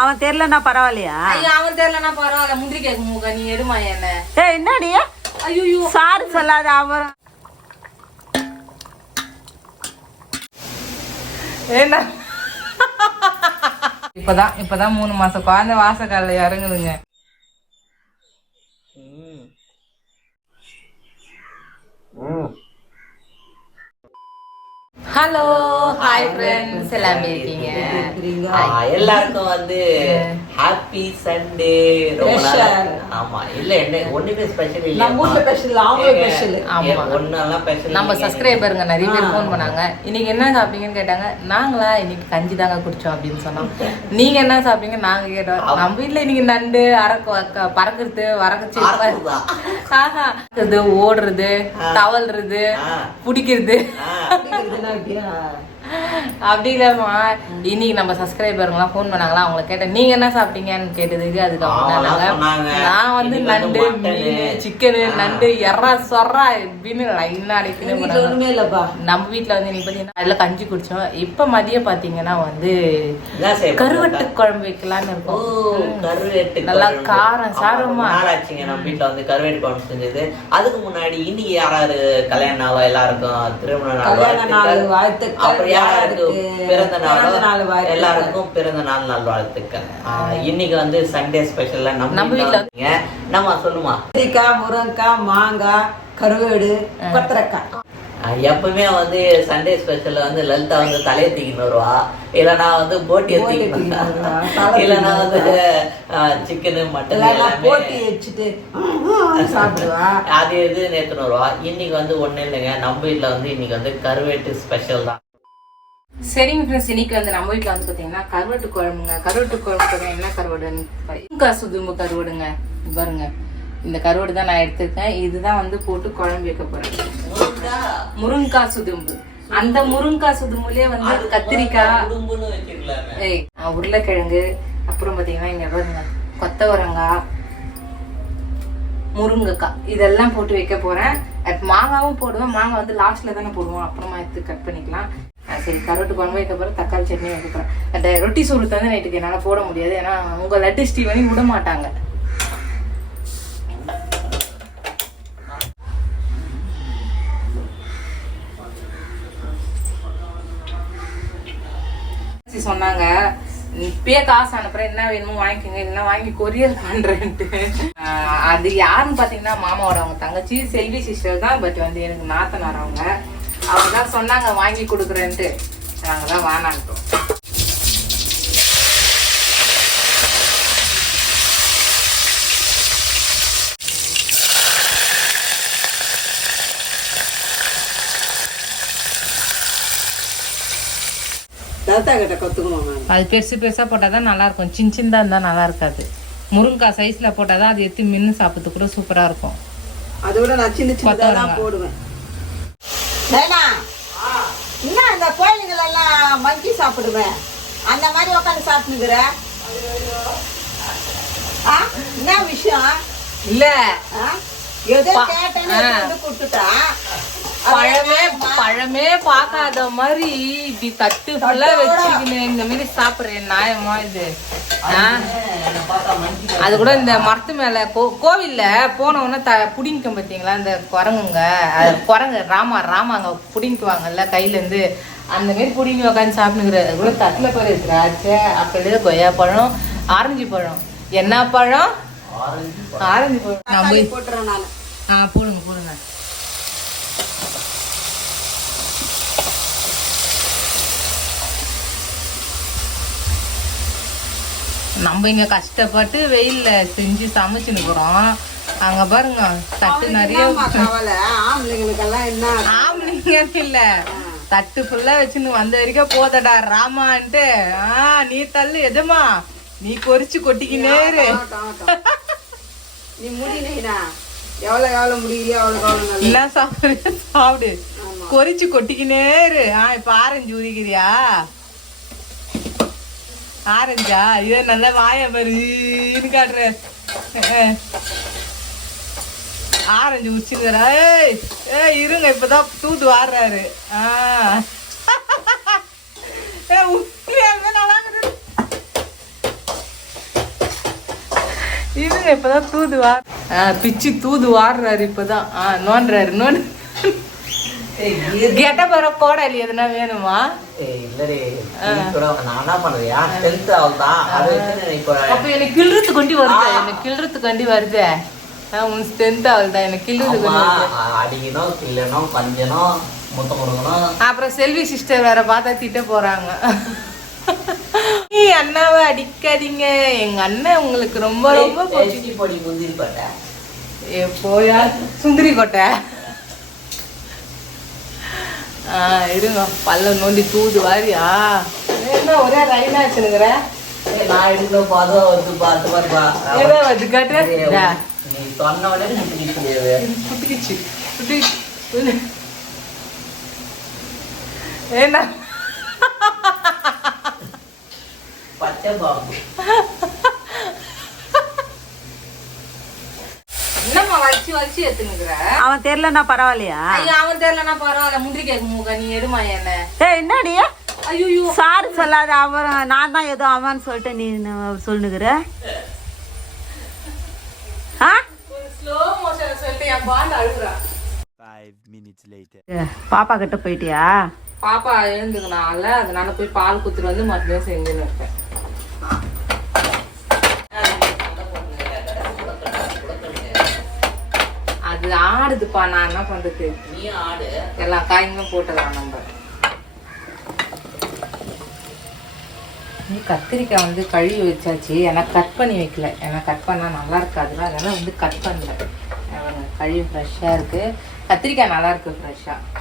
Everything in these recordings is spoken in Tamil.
அவன் தெரியலன்னா பரவாயில்லையா? அவன் தெரியலனா பரவாயில்ல. முந்திரி கேக்கு மூக்க நீ எடுமா என்ன? ஏ என்னடி? ஐயோ சாரி சொல்லாத அவன். என்ன இப்பதான் இப்பதான் மூணு மாசம். குழந்தை வாசக்கால இறங்குதுங்க. ஹலோ ஹாய் ஃப்ரெண்ட்ஸ் எல்லாமே இருக்கீங்க? எல்லாருக்கும் வந்து ஹாப்பி சண்டே ஆமா இல்ல என்ன ஒண்ணுமே ஸ்பெஷல் இல்ல நம்ம ஊர்ல special, அவங்க special. ஆமா. ஒன்னெல்லாம் ஸ்பெஷல் நம்ம சப்ஸ்கிரைபருங்க நிறைய பேர் ஃபோன் பண்ணாங்க. இன்னைக்கு என்ன சாப்பிட்டீங்கன்னு கேட்டாங்க. நாங்களா இன்னைக்கு கஞ்சி தாங்க குடிச்சோம் அப்படின்னு சொன்னோம். நீங்க என்ன சாப்பிட்டீங்க? நாங்க கேட்டோம். நம்ம வீட்ல இன்னைக்கு நண்டு அரக்க பறக்குறது வரக்கச்சு? ஆஹா. ஓடுறது தவழ்றது ஆ. பிடிக்கிறது அப்படி இல்லம்மா. இன்னைக்கு நம்ம சப்ஸ்கிரைபருங்களாம் ஃபோன் பண்ணாங்களா? அவங்கள கேட்டேன். நீங்க என்ன சாப்பிட்டீங்கன்னு கேட்டதுக்கு அதுக்கு அவங்க நான் வந்து இன்னைக்கு நண்டு. மீன் சிக்கனு நண்டு எறா சொறா இப்படின்னு லைனா அடிக்கணும் இல்லப்பா. நம்ம வீட்ல வந்து நீ பாத்தீங்கன்னா அதுல கஞ்சி குடிச்சோம். இப்ப மதியம் பாத்தீங்கன்னா வந்து கருவட்டு குழம்பு வைக்கலாம்னு ஓ இருக்கோம் கருவேட்டு நல்லா. காரம் சாரமா. ஆச்சுங்க. நம்ம வீட்டுல வந்து கருவேட்டு குழம்பு செஞ்சது. அதுக்கு முன்னாடி இன்னைக்கு யாராரு கல்யாண நாளோ எல்லாருக்கும் திருமண நாள். வாழ்த்துக்கள். அப்புறம் யாருக்கு எல்லாருக்கும் பிறந்த நாளோ. எல்லாருக்கும் பிறந்த நாள் நாள் வாழ்த்துக்கள். ஆ, இன்னைக்கு வந்து சண்டே ஸ்பெஷல்ல நம்ம வந்துங்க. நம்ம சொல்லுமா? கத்திரிக்காய் முருங்கைக்காய் மாங்காய் கருவேடு கொத்தரக்காய். எப்பவுமே வந்து சண்டே ஸ்பெஷல்ல வந்து லலிதா வந்து தலையை தூக்கின்னு வருவா. இல்லைன்னா வந்து போட்டியை போட்டி தூக்கின்னு இல்லைன்னா வந்து சிக்கனு மட்டன் போட்டி வச்சுட்டு அது எது நேத்துன்னு வருவா. இன்னைக்கு வந்து ஒண்ணு இல்லைங்க. நம்ம வீட்ல வந்து இன்னைக்கு வந்து கருவேட்டு ஸ்பெஷல் தான். சரிங்க ஃப்ரெண்ட்ஸ் இன்னைக்கு வந்து நம்ம வீட்ல வந்து பாத்தீங்கன்னா கருவாட்டு குழம்புங்க. கருவாட்டு குழம்பு என்ன கருவாடுன்னு முருங்கா சுதும்பு கருவாடுங்க. பாருங்க. இந்த கருவாடு தான் நான் எடுத்திருக்கேன். இதுதான் வந்து போட்டு குழம்பு வைக்க போறேன். முருங்கக்காய் சுதும்பு. அந்த முருங்கக்காய் சுதும்புலயே வந்து கத்திரிக்காய் உருளைக்கிழங்கு அப்புறம் பாத்தீங்கன்னா இங்க பாருங்க கொத்தவரங்காய் முருங்கைக்காய். இதெல்லாம் போட்டு வைக்க போறேன். மாங்காவும் போடுவேன். மாங்காய் வந்து லாஸ்ட்ல தானே போடுவோம். அப்புறமா எடுத்து கட் பண்ணிக்கலாம். சரி கருவாட்டு குழம்பு வைக்க தக்காளி சட்னி வைக்கிறேன் அந்த ரொட்டி சோறு தந்து நைட்டுக்கு என்னால் போட முடியாது. ஏன்னா உங்க லட்டு ஸ்டீவனி விட மாட்டாங்க. சொன்னாங்க இப்பயே காசு அனுப்புறேன். என்ன வேணுமோ வாங்கிக்கோங்க இல்லைன்னா வாங்கி கொரியர் பண்றேன்ட்டு. அது யாருன்னு பாத்தீங்கன்னா மாமாவோட அவங்க தங்கச்சி செல்வி சிஸ்டர் தான். பட் வந்து எனக்கு நாத்தனார் அவங்க. அவங்க தான் சொன்னாங்க வாங்கி கொடுக்குறேன்ட்டு. நாங்க தான் நான் அது பெருசு பெருசா போட்டால் தான் நல்லா இருக்கும் சின்ன சின்னதாக இருந்தால் நல்லா இருக்காது முருங்கைக்காய் சைஸ்ல போட்டால் தான் அது எடுத்து மின்னு சாப்பிட்றது கூட சூப்பரா இருக்கும். அதை விட நான் சின்ன சின்னதாக. போடுவேன். வேணா. என்ன இந்த கோயிலுங்கள் எல்லாம் மங்கி சாப்பிடுவேன் அந்த மாதிரி உட்காந்து சாப்பிட்டுக்கிற? ஆ? என்ன விஷயம்? இல்ல. ஆ? ஏதோ கேட்டேன்னு ஆ. பழமே பழமே பார்க்காத மாதிரி இப்படி தட்டு ஃபுல்லா வச்சுக்கின்னு இந்த மாதிரி சாப்பிடுறேன் நியாயமா இது? அது கூட இந்த மரத்து மேல கோ கோவில்ல போன உடனே த புடிங்கிக்கும் பார்த்தீங்களா இந்த குரங்குங்க. அது குரங்கு ராமா ராமா அங்க புடிங்குவாங்கல்ல கையில இருந்து அந்த மாதிரி புடிங்கி உட்காந்து சாப்பிடுங்கிற அது கூட தட்டுல பாரு திராட்சை அப்படியே கொய்யா பழம் ஆரஞ்சு பழம். என்ன பழம்? ஆரஞ்சு பழம். நான் போய் போட்டுறேன் நான். ஆ போடுங்க போடுங்க. நம்ம இங்க கஷ்டப்பட்டு வெயில்ல செஞ்சு சமைச்சுன்னுக்குறோம் அங்க பாருங்க தட்டு நிறைய ஆம்பளைங்க இல்ல. தட்டு ஃபுல்லா வச்சுன்னு வந்த வரைக்கும் போதடா ராமான்ட்டு. ஆ நீ தள்ளு எதுமா நீ பொரிச்சு கொட்டிக்கினே. நீ முடியினா எவ்வளோ எவ்வளோ முடியலையோ அவ்வளோ என்ன சாப்பிடு சாப்பிடு. கொறிச்சு கொட்டிக்கினே இரு. ஆ இப்ப ஆரஞ்சு உரிக்கிறியா ஆரஞ்சா? இதை நல்லா வாய பாருன்னு காட்டுற. ஆரஞ்சு உச்சிருக்கிறா ஏய் ஏய் இருங்க இப்பதான் தூது வாடுறாரு ஆ. இருங்க இப்பதான் தூது வார் பிச்சு தூது வாடுறாரு இப்பதான். ஆ நோண்டுறாரு நோண்டு கெட்ட பர கோடாலி எதுனா வேணுமா? இல்லடி, நான் பண்றியா? அதை இப்போ அப்ப எனக்கு கிள்றதுக்கு கொண்டு வருது? எனக்கு கிள்றதுக்கு கொண்டு வருது? உன் ஸ்ட்ரென்த் அவள் தான் எனக்கு அடிக்கணும் கிள்ளணும் கொஞ்சணும் முத்தம் கொடுக்கணும். அப்புறம் செல்வி சிஸ்டர் வேற பார்த்தா திட்ட போறாங்க. நீ அண்ணாவை அடிக்காதீங்க. எங்க அண்ணன் உங்களுக்கு ரொம்ப ரொம்ப பொடி முந்திரி போயா? சுந்தரி கோட்டை? இருங்க. பல்ல நோண்டி தூது வாரியா? என்ன ஒரே ரைனா வச்சுனுக்குற ஏய், நான் எடுக்கிற பாதம் வந்து பார்த்து பாருப்பா. ஏதோ வந்து காட்டு. நீ சொன்ன உடனே குட்டிக்கிச்சு ஏன்னா பச்சை பாம்பு என்னம்மா வச்சு வச்சு எடுத்துனுக்குற அவன் தெரியலன்னா பரவாயில்லையா? ஐயா அவன் தெரியலன்னா பரவாயில்ல. முந்திரி கேக்கு மூக்க நீ எடுமா என்ன? ஏய் என்னடி? ஐயோ சாரி சொல்லாத அவன் நான் தான் ஏதோ அவன் சொல்லிட்டு நீ சொல்லுகிற ஆ? ஸ்லோ மோஷன் சொல்லிட்டு என் பாண்டு அழுகுறா. பாப்பா கிட்ட போயிட்டியா? பாப்பா எழுந்துக்கனால அதனால போய் பால் குத்துட்டு வந்து மறுபடியும் செஞ்சுன்னு இருப்பேன் அது ஆடுதுப்பா நான் என்ன பண்றது? நீ ஆடு. எல்லா காய்களும் போட்டுக்கலாம் நம்ம. நீ கத்திரிக்காய் வந்து கழுவி வச்சாச்சு. ஏன்னா கட் பண்ணி வைக்கல. ஏன்னா கட் பண்ணால் நல்லா இருக்காதுல அதனால வந்து கட் பண்ணல. கழுவி ஃப்ரெஷ்ஷாக இருக்கு. கத்திரிக்காய் நல்லா இருக்கு ஃப்ரெஷ்ஷாக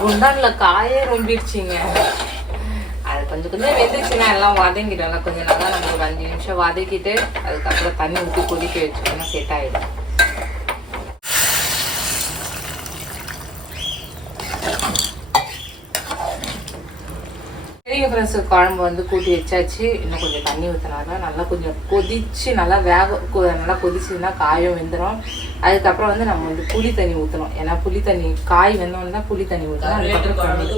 குண்டான்ல காயே ரொம்பிடுச்சிங்க. அது கொஞ்சம் கொஞ்சம் வெந்துச்சுன்னா எல்லாம் வதங்கிடும் கொஞ்சம் நல்லா நம்ம ஒரு அஞ்சு நிமிஷம் வதக்கிட்டு அதுக்கப்புறம் தண்ணி ஊற்றி கொதிக்க வச்சுக்கோன்னா செட் ஆகிடும் சரிங்க ஃப்ரெண்ட்ஸ் குழம்பு வந்து கூட்டி வச்சாச்சு. இன்னும் கொஞ்சம் தண்ணி ஊற்றினாங்க நல்லா கொஞ்சம் கொதிச்சு நல்லா வேக கொ- நல்லா கொதிச்சுன்னா காயும் வெந்துடும் அதுக்கப்புறம் வந்து நம்ம வந்து புளி தண்ணி ஊற்றணும் ஏன்னா புளி தண்ணி காய் வெந்தோடனே தான் புளி தண்ணி ஊற்றணும் தண்ணி.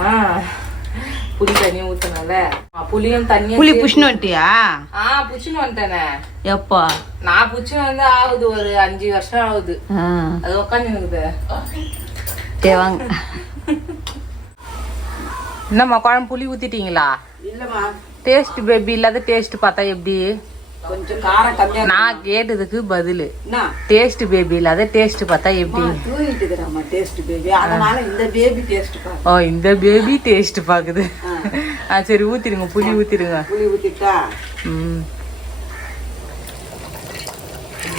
ஆ புளி தண்ணி ஊற்றணும்ல புளியும் தண்ணியும் புளி புஷ்ணு வந்துட்டியா? ஆ புச்சுன்னு வந்துட்டேனே. எப்போ? நான் புச்சுன்னு வந்து ஆகுது ஒரு அஞ்சு வருஷம் ஆகுது. அது உட்காந்து இருக்குது தேவாங்க என்னம்மா குழம்பு புளி ஊத்திட்டீங்களா? டேஸ்ட் பேபி இல்லாத டேஸ்ட் பார்த்தா எப்படி? கொஞ்சம் காரம் கம்மியா நான் கேட்டதுக்கு பதில். டேஸ்ட் பேபி இல்லாத டேஸ்ட் பார்த்தா எப்படி? டேஸ்ட் பேபி அதனால இந்த பேபி டேஸ்ட் ஓ இந்த பேபி டேஸ்ட் பாக்குது. ஆ. சரி ஊத்திடுங்க புளி ஊத்திடுங்க. புளி ஊத்திட்டா? ம்.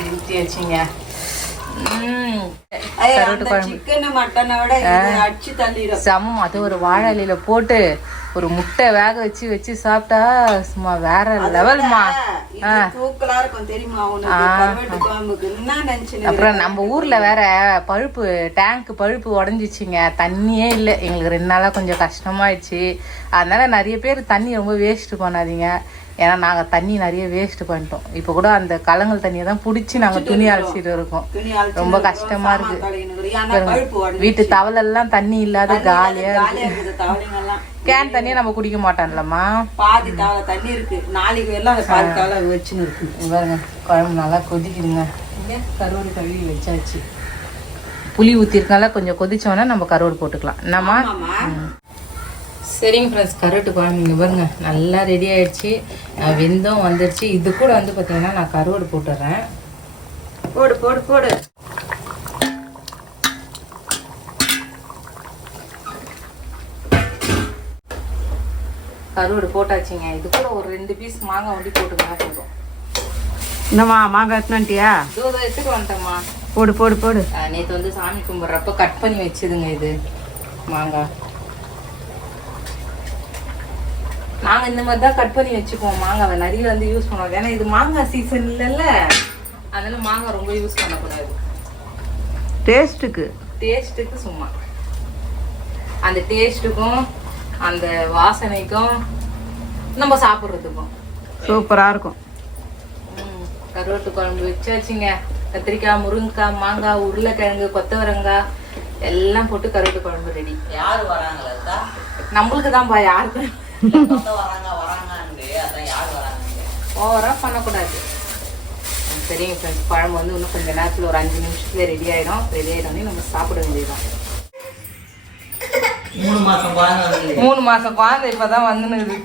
ஊத்தி வச்சிங்க கருவாட்டு குழம்பு. செம்ம அது ஒரு வாழை இலையில போட்டு ஒரு முட்டை வேக வச்சு வச்சு சாப்பிட்டா சும்மா வேற லெவல்மா. அப்புறம் நம்ம ஊர்ல வேற பழுப்பு டேங்க் பழுப்பு உடஞ்சிச்சுங்க. தண்ணியே இல்லை. எங்களுக்கு ரெண்டு நாளா கொஞ்சம் கஷ்டமாயிடுச்சு. அதனால நிறைய பேர் தண்ணி ரொம்ப வேஸ்ட் பண்ணாதீங்க. ஏன்னா நாங்க தண்ணி நிறைய வேஸ்ட் பண்ணிட்டோம். இப்போ கூட அந்த கலங்கல் தண்ணியை தான் பிடிச்சி நாங்க துணி அலசிட்டு இருக்கோம். ரொம்ப கஷ்டமா இருக்கு. வீட்டு தவலெல்லாம் தண்ணி இல்லாத காலியா கேன் தண்ணியை நம்ம குடிக்க மாட்டோம்லம்மா? பாதி தண்ணி இருக்கு. நாளைக்கு எல்லாம் பாதி தவளை வச்சுன்னு இருக்கு. பாருங்க குழம்பு நல்லா கொதிக்குதுங்க. கருவாடு கழுவி வச்சாச்சு. புளி ஊற்றிருக்கனால கொஞ்சம் கொதிச்சோன்னா நம்ம கருவாடு போட்டுக்கலாம். என்னம்மா? சரிங்க ஃப்ரெண்ட்ஸ் கருவாட்டு குழம்பு இங்கே பாருங்க நல்லா ரெடி ஆயிடுச்சு. அஹ் வெந்தும் வந்துடுச்சு இது கூட வந்து பார்த்தீங்கன்னா நான் கருவாடு போட்டுடுறேன் போடு போடு போடு. கருவாடு போட்டாச்சுங்க. இது கூட ஒரு ரெண்டு பீஸ் மாங்காய் வண்டி போட்டுக்கலாம் போதும். என்னம்மா மாங்காய் எத்தனாட்டியா இதோ இதோ எடுத்துட்டு வந்துட்டேம்மா. போடு போடு போடு. நேற்று வந்து சாமி கும்பிட்றப்ப கட் பண்ணி வச்சுதுங்க இது மாங்காய். நாங்கள் இந்த மாதிரி தான் கட் பண்ணி வச்சுக்குவோம். மாங்காவை நிறைய வந்து யூஸ் பண்ணுவோம் ஏன்னா இது மாங்காய் சீசன் இல்லைல்ல. அதனால மாங்காய் ரொம்ப யூஸ் பண்ணக்கூடாது. டேஸ்ட்டுக்கு டேஸ்ட்டுக்கு சும்மா. அந்த டேஸ்ட்டுக்கும் அந்த வாசனைக்கும் நம்ம சாப்பிட்றதுக்கும். சூப்பரா இருக்கும். ம், கருவாட்டு குழம்பு வச்சாச்சுங்க. கத்திரிக்காய் முருங்கைக்காய் மாங்காய் உருளைக்கிழங்கு கொத்தவரங்காய் எல்லாம் போட்டு கருவாட்டு குழம்பு ரெடி யாரு வராங்களா? நம்மளுக்கு தான்ப்பா யாருக்கு சொந்த வராங்க வராங்கன்னு அதான் யார் வராங்க ஓவரா பண்ணக்கூடாது. சரிங்க ஃப்ரெண்ட்ஸ் குழம்பு வந்து இன்னும் கொஞ்சம் நேரத்தில் ஒரு அஞ்சு நிமிஷத்துல ரெடி ஆயிடும். ரெடி ஆயிடும் நம்ம சாப்பிட வேண்டியதுதான். மூணு மாசம் குழந்தை மூணு மாசம் குழந்தை இப்பதான் வந்துனுக்குது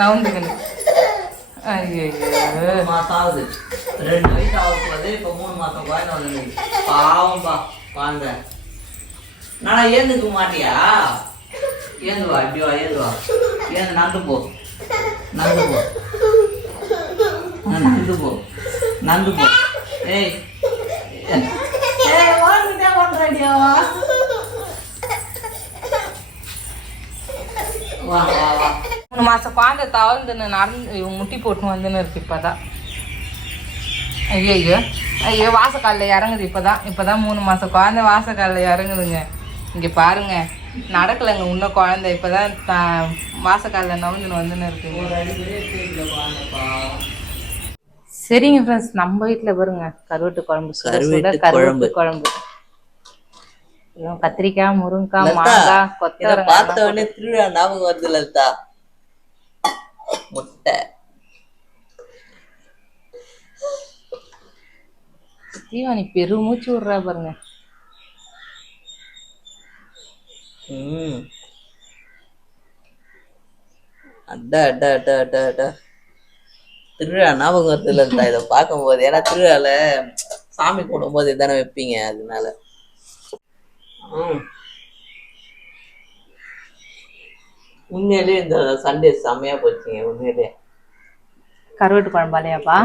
நவுந்துக்குது ஐயோ மாசம் ஆகுது. ரெண்டு வயசு ஆக போகுது. இப்ப மூணு மாசம் குழந்தை வந்து பாவம்பா குழந்தை. நானா ஏந்துக்க மாட்டியா? ஏந்து வா இப்படி வா ஏந்து வா ஏந்து நடந்து போ. நடந்து போ. நடந்து போ. நடந்து போ. ஏய். வா வா வா. மூணு மாசம் குழந்தை தவழ்ந்துன்னு நடந்து முட்டி போட்டுன்னு வந்துன்னு இருக்கு இப்பதான். ஐயோ ஐயோ ஐயோ வாசக்காலில் இறங்குது இப்பதான். இப்பதான் மூணு மாசம் குழந்தை வாசக்காலில் இறங்குதுங்க. இங்க பாருங்க. நடக்கலைங்க. இன்னும் குழந்தை. இப்பதான் த- வாசக்காலில் நவுந்துன்னு வந்துன்னு பாவம் சரிங்க ஃப்ரெண்ட்ஸ் நம்ம வீட்டில் பாருங்க. கருவாட்டு குழம்பு சுட சுட கருவாட்டு குழம்பு. கத்திரிக்காய் முருங்கைக்காய் மாங்காய் இத கொத்தவரங்காய் பார்த்த உடனே திருவிழா ஞாபகம் வருது லலிதா முட்டை. தீவானி பெருமூச்சு விடுறா பாருங்க. ம். அடா அடா அடா அடா அடா. திருவிழா ஞாபகம் வருது லலிதா இதை பார்க்கும்போது. ஏன்னா திருவிழால சாமி கும்பிடும்போது இதானே வைப்பீங்க அதனால. ம். உண்மையிலேயே இந்த சண்டே செம்மையா போச்சுங்க உண்மையிலேயே கருவாட்டு குழம்பாலையாப்பா.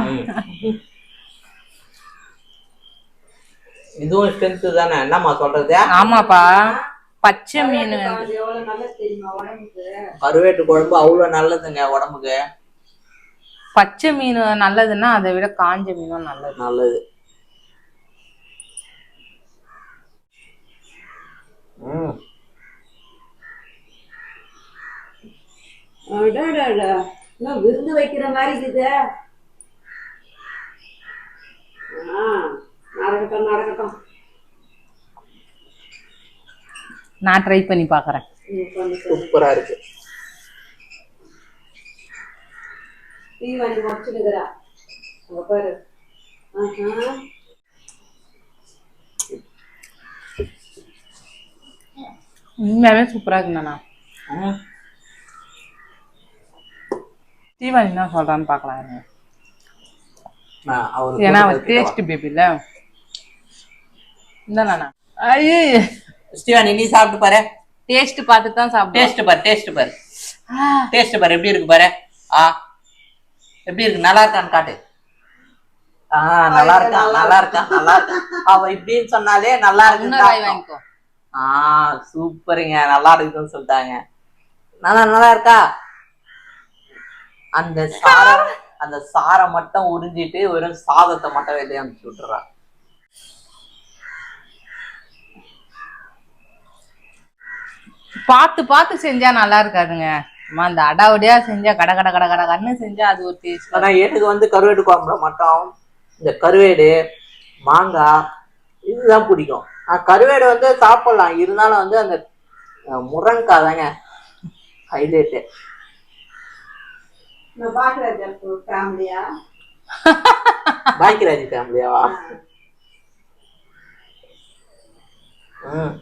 இதுவும் ஸ்ட்ரென்த் தானே? என்னம்மா சொல்றது? ஆமாப்பா. பச்சை மீன் கருவேட்டு குழம்பு அவ்வளவு நல்லதுங்க உடம்புக்கு. பச்சை மீன் நல்லதுன்னா அதை விட காஞ்ச மீனும் நல்லது. நல்லது. விருந்து வைக்கிற மாதிரி இருக்குது ஆ, நடக்கட்டும் நடக்கட்டும். நான் ட்ரை பண்ணி பார்க்கறேன் பண்ணு. சூப்பரா இருக்கு தீவாளி. உண்மையாவே சூப்பரா இருக்குண்ணா ம். தீவானி என்ன சொல்றான்னு அவருக்கு ஏன்னா டேஸ்ட் பேபில இந்தாண்ணா ஐயோ. ஸ்ரீவாணி நீ சாப்பிட்டு பாரு. டேஸ்ட் பார்த்து தான் சாப்பிட்டேன் டேஸ்ட் பாரு டேஸ்ட் பாரு. டேஸ்ட் பாரு எப்படி இருக்கு பாரு. ஆ. எப்படி இருக்கு? நல்லா இருக்கான்னு காட்டு. ஆ நல்லா இருக்கா? நல்லா இருக்கா? நல்லா இருக்கா? அவ இப்படின்னு சொன்னாலே நல்லா இருக்கு ஆ சூப்பருங்க. நல்லா இருக்குன்னு சொல்லிட்டாங்க. நல்லா நல்லா இருக்கா? அந்த சாரம் அந்த சாரை மட்டும் உறிஞ்சிட்டு வெறும் சாதத்தை மட்டும் வெளியே அனுப்பிச்சு விட்டுறா பார்த்து பார்த்து செஞ்சா நல்லா இருக்காதுங்க. அம்மா அந்த அடாவடியா செஞ்சா கட கட கட கட கண்ணு செஞ்சா அது ஒரு டேஸ்ட் ஆனா எனக்கு வந்து கருவேடு குழம்புல மட்டும் இந்த கருவேடு மாங்காய் இதுதான் பிடிக்கும். ஆ, கருவேடு வந்து சாப்பிடலாம். இருந்தாலும் வந்து அந்த முருங்கைக்காய் தாங்க ஹைலைட்டு இந்த பாக்கியராஜா ஃபேமிலியா பாக்கியராஜ் ஃபேமிலியாவா ம்.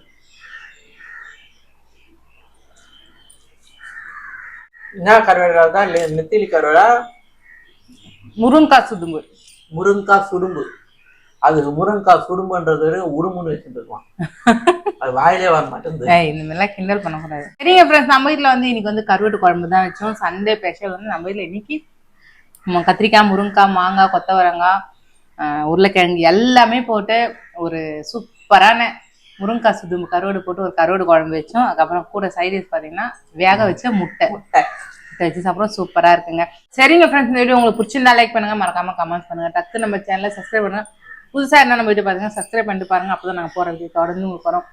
என்ன கருவேடு தான் நெத்திலி கருவேடா முருங்காய் சுதும்பு முருங்கைக்காய் சுடும்பு அதுக்கு முருங்கைக்காய் சுடும்புன்றது உருமுன்னு வச்சுட்டு இருப்பான் அது வாயிலே வர மாட்டேங்குது. இந்த மாதிரிலாம் கிண்டல் பண்ணக்கூடாது. சரிங்க ஃப்ரெண்ட்ஸ் நம்ம வீட்டில் வந்து இன்னைக்கு வந்து கருவாட்டு குழம்பு தான் வச்சோம். சண்டே ஸ்பெஷல் வந்து நம்ம வீட்டில் இன்னைக்கு கத்திரிக்காய் முருங்கைக்காய் மாங்காய் கொத்தவரங்காய் உருளைக்கிழங்கு எல்லாமே போட்டு ஒரு சூப்பரான முருங்கைக்காய் சுதும்பு கருவாடு போட்டு ஒரு கருவாடு குழம்பு வச்சோம். அதுக்கப்புறம் கூட சைடிஸ் பார்த்தீங்கன்னா வேக வச்ச முட்டை. முட்டை. வச்சு சாப்பிட்றோம் சூப்பராக இருக்குங்க. சரிங்க ஃப்ரெண்ட்ஸ் இந்த வீடியோ உங்களுக்கு பிடிச்சிருந்தா லைக் பண்ணுங்க. மறக்காம கமெண்ட் பண்ணுங்க. டக்கு நம்ம சேனலை சப்ஸ்கிரைப் பண்ணுங்க புதுசாக என்ன நம்ம வீடியோ பாருங்க. சப்ஸ்கிரைப் பண்ணிட்டு பாருங்க. அப்போ தான் நாங்கள் போகிற வீடியோ தொடர்ந்து உங்களுக்கு வரோம்.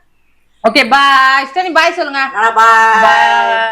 ஓகே பாய் ஸ்டனி பாய் சொல்லுங்க. பாய்